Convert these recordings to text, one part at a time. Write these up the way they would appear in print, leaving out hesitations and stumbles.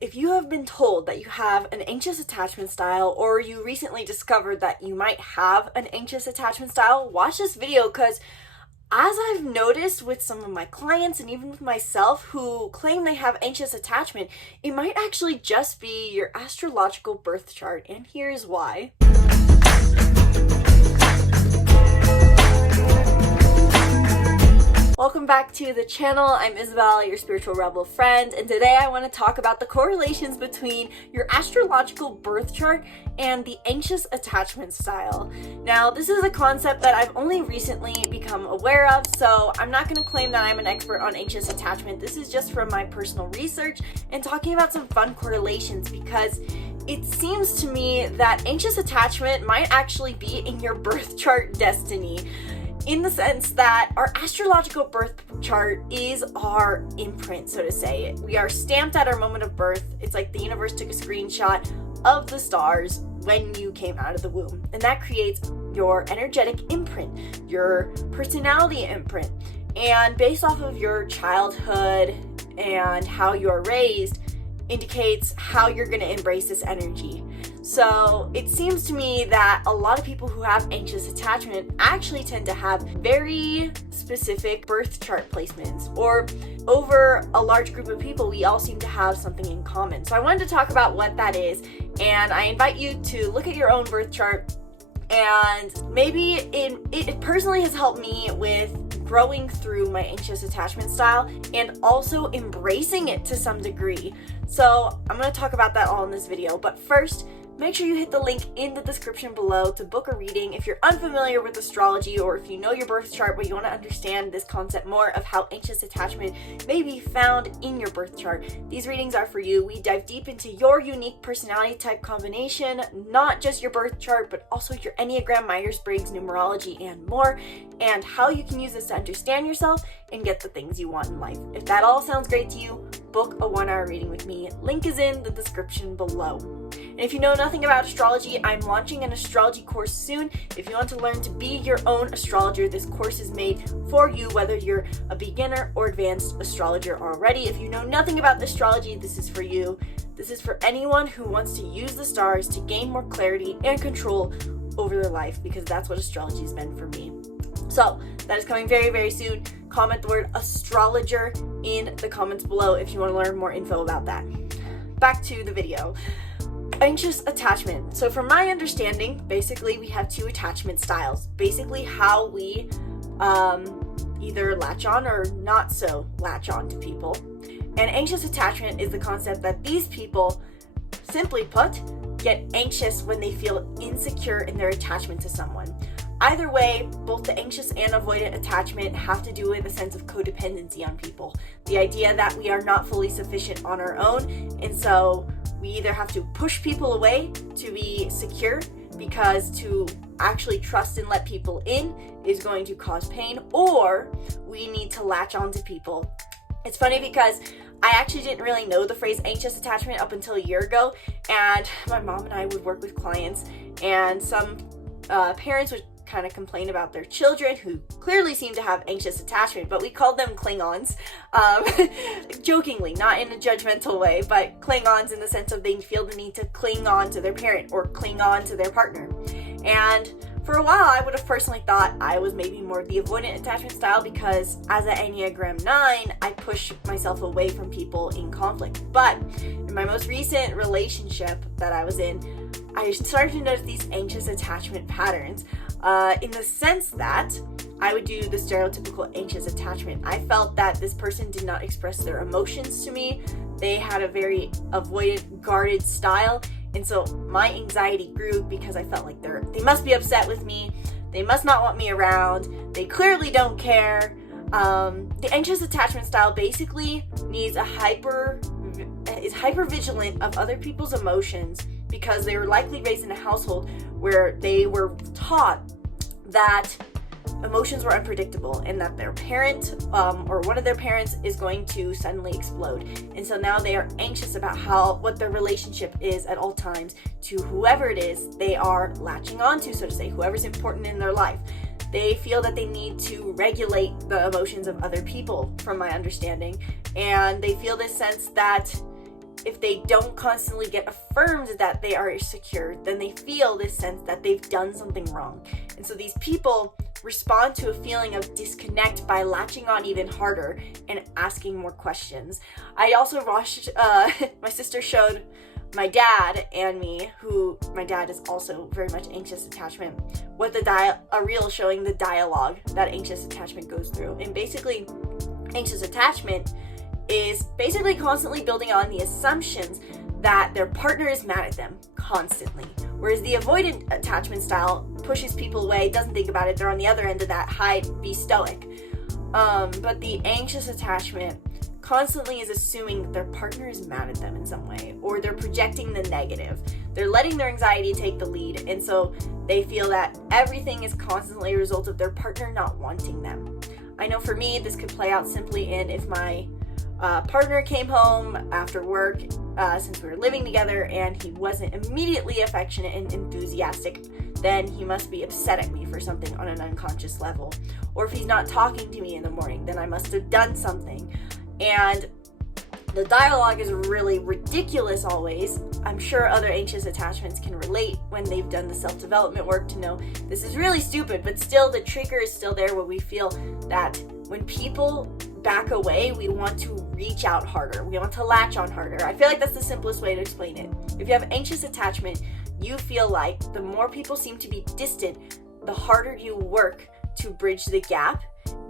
If you have been told that you have an anxious attachment style, or you recently discovered that you might have an anxious attachment style, watch this video, because as I've noticed with some of my clients and even with myself who claim they have anxious attachment, it might actually just be your astrological birth chart, and here's why. Welcome back to the channel. I'm Isabelle, your spiritual rebel friend, and today I want to talk about the correlations between your astrological birth chart and the anxious attachment style. Now, this is a concept that I've only recently become aware of, so I'm not going to claim that I'm an expert on anxious attachment. This is just from my personal research and talking about some fun correlations, because it seems to me that anxious attachment might actually be in your birth chart destiny, in the sense that our astrological birth chart is our imprint, so to say. We are stamped at our moment of birth. It's like the universe took a screenshot of the stars when you came out of the womb, and that creates your energetic imprint, your personality imprint. And based off of your childhood and how you're raised indicates how you're going to embrace this energy. So it seems to me that a lot of people who have anxious attachment actually tend to have very specific birth chart placements, or over a large group of people, we all seem to have something in common. So I wanted to talk about what that is, and I invite you to look at your own birth chart, and maybe it personally has helped me with growing through my anxious attachment style and also embracing it to some degree. So I'm going to talk about that all in this video, but first, make sure you hit the link in the description below to book a reading if you're unfamiliar with astrology, or if you know your birth chart but you want to understand this concept more of how anxious attachment may be found in your birth chart. These readings are for you. We dive deep into your unique personality type combination, not just your birth chart, but also your Enneagram, Myers-Briggs, numerology, and more, and how you can use this to understand yourself and get the things you want in life. If that all sounds great to you, book a 1-hour reading with me. Link is in the description below. And if you know nothing about astrology, I'm launching an astrology course soon. If you want to learn to be your own astrologer, this course is made for you, whether you're a beginner or advanced astrologer already. If you know nothing about astrology, this is for you. This is for anyone who wants to use the stars to gain more clarity and control over their life, because that's what astrology has been for me. So that is coming very, very soon. Comment the word astrologer in the comments below if you want to learn more info about that. Back to the video. Anxious attachment. So from my understanding, basically we have two attachment styles. Basically how we either latch on or not so latch on to people. And anxious attachment is the concept that these people, simply put, get anxious when they feel insecure in their attachment to someone. Either way, both the anxious and avoidant attachment have to do with a sense of codependency on people. The idea that we are not fully sufficient on our own, and so we either have to push people away to be secure, because to actually trust and let people in is going to cause pain, or we need to latch on to people. It's funny because I actually didn't really know the phrase anxious attachment up until a year ago, and my mom and I would work with clients, and some parents would kind of complain about their children who clearly seem to have anxious attachment, but we called them Klingons, jokingly, not in a judgmental way, but Klingons in the sense of they feel the need to cling on to their parent or cling on to their partner. And for a while, I would have personally thought I was maybe more the avoidant attachment style, because as an Enneagram 9, I push myself away from people in conflict. But in my most recent relationship that I was in, I started to notice these anxious attachment patterns, in the sense that I would do the stereotypical anxious attachment. I felt that this person did not express their emotions to me. They had a very avoidant, guarded style, and so my anxiety grew because I felt like they must be upset with me. They must not want me around. They clearly don't care. The anxious attachment style basically is hyper vigilant of other people's emotions, because they were likely raised in a household where they were taught that emotions were unpredictable and that their parent or one of their parents is going to suddenly explode. And so now they are anxious about what their relationship is at all times to whoever it is they are latching onto, so to say, whoever's important in their life. They feel that they need to regulate the emotions of other people, from my understanding. And they feel this sense that if they don't constantly get affirmed that they are secure, then they feel this sense that they've done something wrong. And so these people respond to a feeling of disconnect by latching on even harder and asking more questions. I also watched, my sister showed my dad and me, who my dad is also very much anxious attachment, what a reel showing the dialogue that anxious attachment goes through. And basically, anxious attachment is basically constantly building on the assumptions that their partner is mad at them constantly. Whereas the avoidant attachment style pushes people away, doesn't think about it, they're on the other end of that hide, be stoic. But the anxious attachment constantly is assuming that their partner is mad at them in some way, or they're projecting the negative. They're letting their anxiety take the lead, and so they feel that everything is constantly a result of their partner not wanting them. I know for me, this could play out simply in if my partner came home after work, since we were living together, and he wasn't immediately affectionate and enthusiastic, then he must be upset at me for something on an unconscious level. Or if he's not talking to me in the morning, then I must have done something. And the dialogue is really ridiculous always. I'm sure other anxious attachments can relate when they've done the self-development work to know this is really stupid, but still the trigger is still there where we feel that when people back away, we want to reach out harder. We want to latch on harder. I feel like that's the simplest way to explain it. If you have anxious attachment, you feel like the more people seem to be distant, the harder you work to bridge the gap.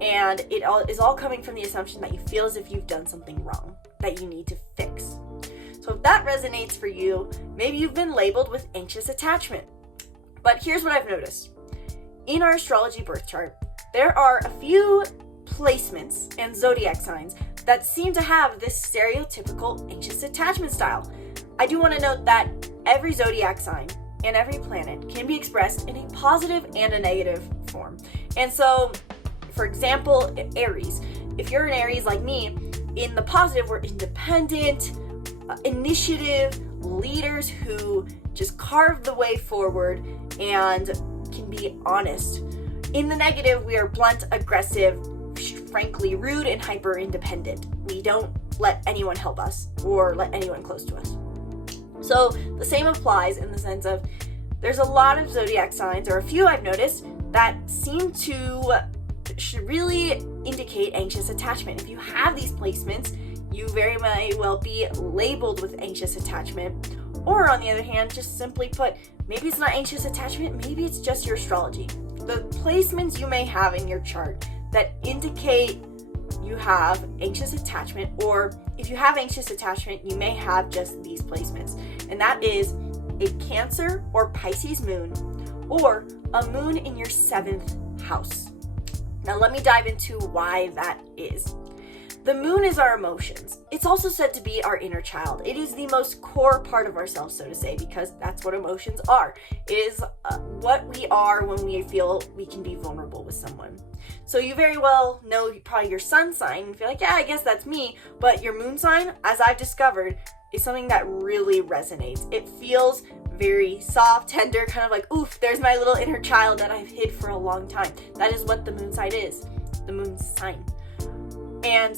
And it all is all coming from the assumption that you feel as if you've done something wrong that you need to fix. So if that resonates for you, maybe you've been labeled with anxious attachment. But here's what I've noticed. In our astrology birth chart, there are a few placements and zodiac signs that seem to have this stereotypical anxious attachment style. I do want to note that every zodiac sign and every planet can be expressed in a positive and a negative form. And so, for example, Aries. If you're an Aries like me, in the positive, we're independent, initiative, leaders who just carve the way forward and can be honest. In the negative, we are blunt, aggressive, frankly rude, and hyper independent. We don't let anyone help us or let anyone close to us. So the same applies in the sense of there's a lot of zodiac signs, or a few I've noticed, that seem to should really indicate anxious attachment. If you have these placements, you very may well be labeled with anxious attachment. Or on the other hand, just simply put, maybe it's not anxious attachment, maybe it's just your astrology. The placements you may have in your chart that indicate you have anxious attachment, or if you have anxious attachment, you may have just these placements. And that is a Cancer or Pisces moon, or a moon in your 7th house. Now let me dive into why that is. The moon is our emotions. It's also said to be our inner child. It is the most core part of ourselves, so to say, because that's what emotions are. It is what we are when we feel we can be vulnerable with someone. So you very well know probably your sun sign and feel like, yeah, I guess that's me. But your moon sign, as I've discovered, is something that really resonates. It feels very soft, tender, kind of like, oof, there's my little inner child that I've hid for a long time. That is what the moon sign is, the moon sign. And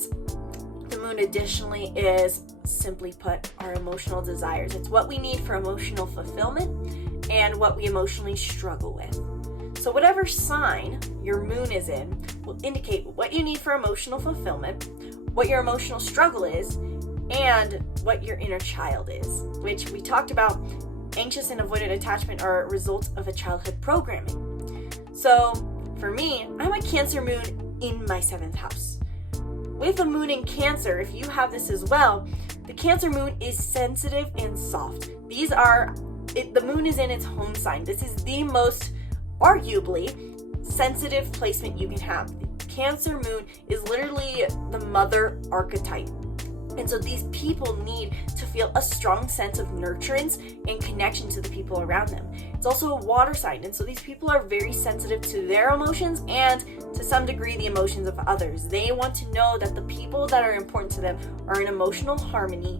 the moon additionally is, simply put, our emotional desires. It's what we need for emotional fulfillment and what we emotionally struggle with. So whatever sign your moon is in will indicate what you need for emotional fulfillment, what your emotional struggle is, and what your inner child is, which we talked about. Anxious and avoidant attachment are a result of a childhood programming. So for me, I'm a Cancer moon in my 7th house. With a moon in Cancer, if you have this as well, the Cancer moon is sensitive and soft. The moon is in its home sign. This is the most, arguably, sensitive placement you can have. The Cancer moon is literally the mother archetype. And so these people need to feel a strong sense of nurturance and connection to the people around them. It's also a water sign, and so these people are very sensitive to their emotions and to some degree the emotions of others. They want to know that the people that are important to them are in emotional harmony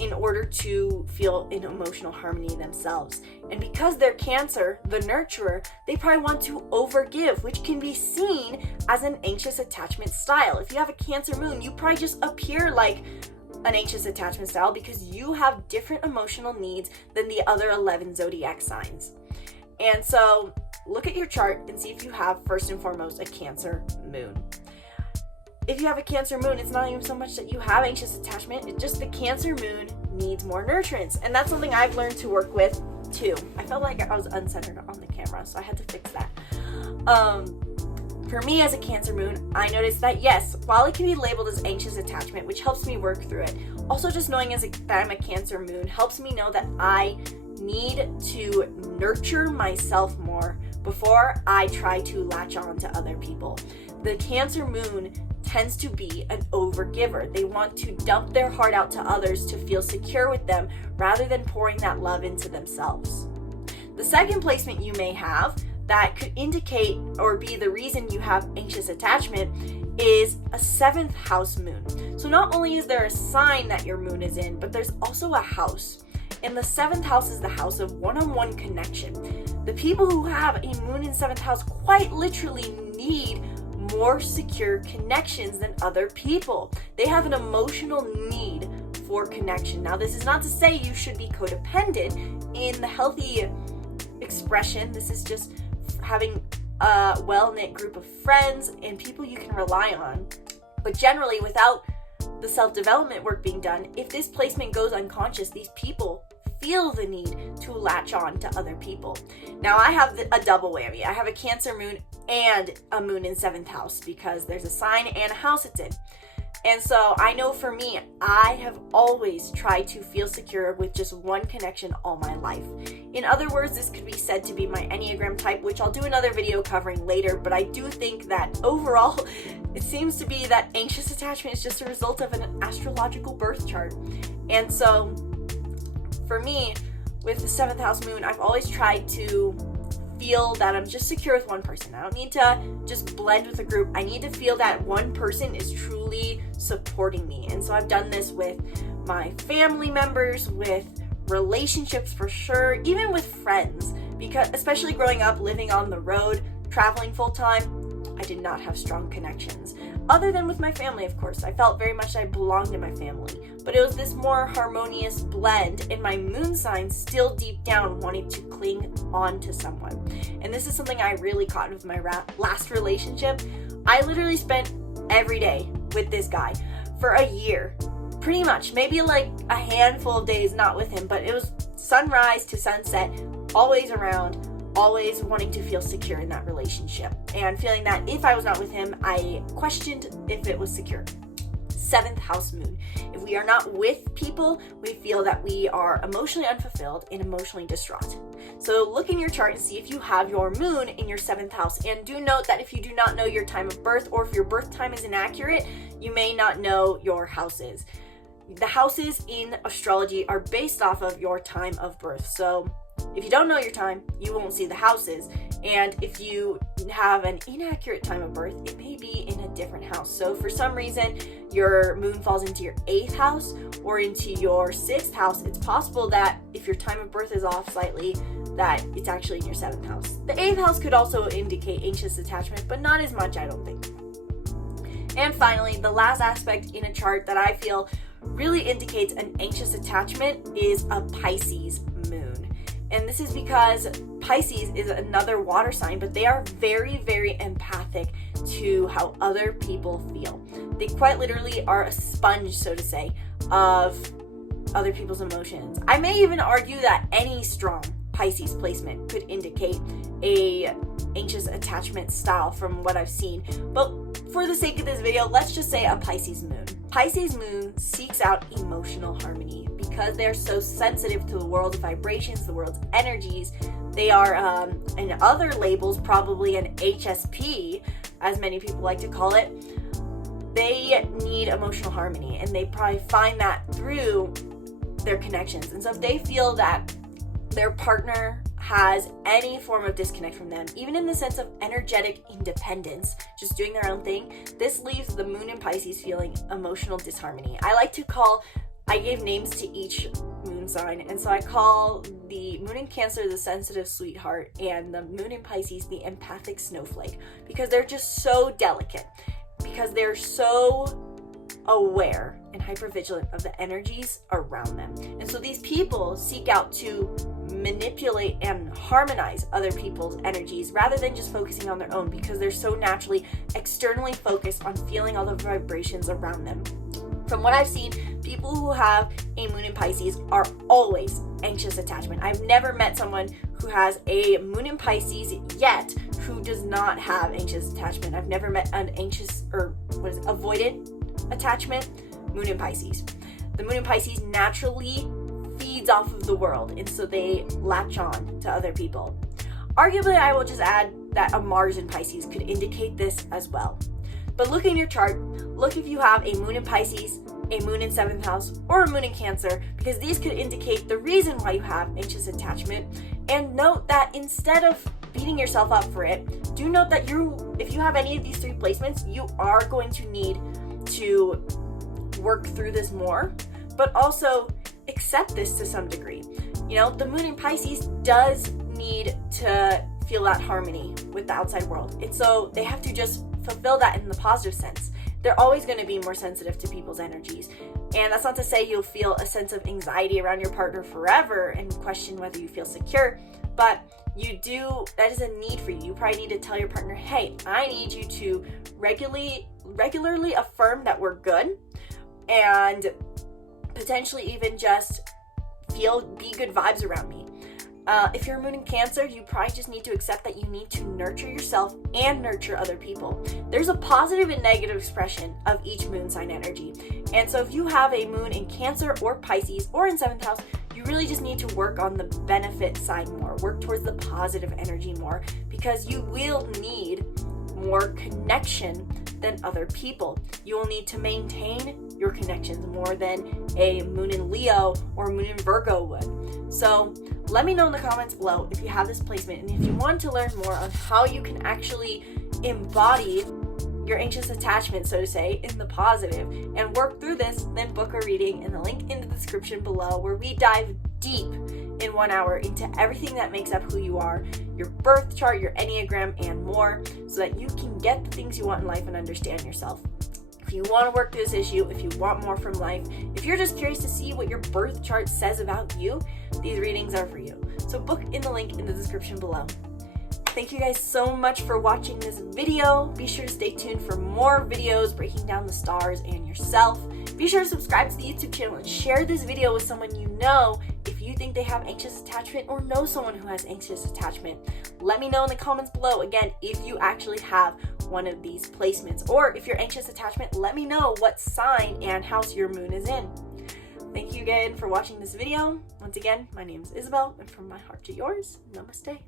in order to feel in emotional harmony themselves. And because they're Cancer, the nurturer, they probably want to overgive, which can be seen as an anxious attachment style. If you have a Cancer moon, you probably just appear like an anxious attachment style because you have different emotional needs than the other 11 zodiac signs. And so look at your chart and see if you have, first and foremost, a Cancer moon. If you have a Cancer moon, it's not even so much that you have anxious attachment, it's just the Cancer moon needs more nurturance. And that's something I've learned to work with too. I felt like I was uncentered on the camera, so I had to fix that. For me as a Cancer moon, I noticed that yes, while it can be labeled as anxious attachment, which helps me work through it, also just knowing that I'm a Cancer moon helps me know that I need to nurture myself more before I try to latch on to other people. The Cancer moon tends to be an overgiver. They want to dump their heart out to others to feel secure with them rather than pouring that love into themselves. The second placement you may have that could indicate or be the reason you have anxious attachment is a 7th house moon. So not only is there a sign that your moon is in, but there's also a house. And the 7th house is the house of one-on-one connection. The people who have a moon in 7th house quite literally need more secure connections than other people. They have an emotional need for connection. Now, this is not to say you should be codependent in the healthy expression. This is just having a well-knit group of friends and people you can rely on. But generally, without the self-development work being done, if this placement goes unconscious, these people feel the need to latch on to other people. Now, I have a double whammy. I have a Cancer moon and a moon in 7th house because there's a sign and a house it's in. And so I know for me, I have always tried to feel secure with just one connection all my life. In other words, this could be said to be my Enneagram type, which I'll do another video covering later, but I do think that overall, it seems to be that anxious attachment is just a result of an astrological birth chart. And so for me, with the 7th house moon, I've always tried to feel that I'm just secure with one person. I don't need to just blend with a group. I need to feel that one person is truly supporting me. And so I've done this with my family members, with relationships for sure, even with friends, because especially growing up, living on the road, traveling full time, I did not have strong connections. Other than with my family, of course. I felt very much I belonged to my family. But it was this more harmonious blend, and my moon sign still deep down wanted to cling on to someone. And this is something I really caught with my last relationship. I literally spent every day with this guy for a year. Pretty much. Maybe like a handful of days not with him, but it was sunrise to sunset, always around, always wanting to feel secure in that relationship and feeling that if I was not with him, I questioned if it was secure. 7th house moon. If we are not with people, we feel that we are emotionally unfulfilled and emotionally distraught. So look in your chart and see if you have your moon in your 7th house. And do note that if you do not know your time of birth, or if your birth time is inaccurate, you may not know your houses. The houses in astrology are based off of your time of birth. So if you don't know your time, you won't see the houses. And if you have an inaccurate time of birth, it may be in a different house. So for some reason, your moon falls into your 8th house or into your 6th house, it's possible that if your time of birth is off slightly, that it's actually in your 7th house. The 8th house could also indicate anxious attachment, but not as much, I don't think. And finally, the last aspect in a chart that I feel really indicates an anxious attachment is a Pisces moon. And this is because Pisces is another water sign, but they are very, very empathic to how other people feel. They quite literally are a sponge, so to say, of other people's emotions. I may even argue that any strong Pisces placement could indicate a anxious attachment style from what I've seen. But for the sake of this video, let's just say a Pisces moon. Pisces moon seeks out emotional harmony because they're so sensitive to the world's vibrations, the world's energies. They are, in other labels, probably an HSP, as many people like to call it. They need emotional harmony, and they probably find that through their connections. And so if they feel that their partner has any form of disconnect from them, even in the sense of energetic independence, just doing their own thing, this leaves the moon in Pisces feeling emotional disharmony. I gave names to each moon sign, and so I call the moon in Cancer the sensitive sweetheart and the moon in Pisces the empathic snowflake, because they're just so delicate, because they're so aware and hypervigilant of the energies around them. And so these people seek out to manipulate and harmonize other people's energies rather than just focusing on their own, because they're so naturally externally focused on feeling all the vibrations around them. From what I've seen, people who have a moon in Pisces are always anxious attachment. I've never met someone who has a moon in Pisces yet who does not have anxious attachment. I've never met an anxious or avoidant attachment moon in Pisces. The moon in Pisces naturally feeds off of the world, and so they latch on to other people. Arguably, I will just add that a Mars in Pisces could indicate this as well. But look in your chart, look if you have a moon in Pisces, a moon in 7th house, or a moon in Cancer, because these could indicate the reason why you have anxious attachment. And note that instead of beating yourself up for it, do note that if you have any of these 3 placements, you are going to need to work through this more, but also accept this to some degree. You know, the moon in Pisces does need to feel that harmony with the outside world. And so they have to just fulfill that in the positive sense. They're always going to be more sensitive to people's energies. And that's not to say you'll feel a sense of anxiety around your partner forever and question whether you feel secure, but that is a need for you. You probably need to tell your partner, hey, I need you to regularly affirm that we're good, and potentially even just be good vibes around me. If you're a moon in Cancer, you probably just need to accept that you need to nurture yourself and nurture other people. There's a positive and negative expression of each moon sign energy. And so if you have a moon in Cancer or Pisces or in 7th house, you really just need to work on the benefit side more, work towards the positive energy more, because you will need more connection than other people. You will need to maintain your connections more than a moon in Leo or moon in Virgo would. So let me know in the comments below if you have this placement, and if you want to learn more on how you can actually embody your anxious attachment, so to say, in the positive and work through this, then book a reading in the link in the description below, where we dive deep in 1 hour into everything that makes up who you are, your birth chart, your Enneagram, and more, so that you can get the things you want in life and understand yourself. If you want to work through this issue, if you want more from life, if you're just curious to see what your birth chart says about you, these readings are for you. So book in the link in the description below. Thank you guys so much for watching this video. Be sure to stay tuned for more videos breaking down the stars and yourself. Be sure to subscribe to the YouTube channel and share this video with someone you know if you think they have anxious attachment or know someone who has anxious attachment. Let me know in the comments below, again, if you actually have one of these placements, or if you're anxious attachment, let me know what sign and house your moon is in. Thank you again for watching this video. Once again, my name is Isabelle, and from my heart to yours, namaste.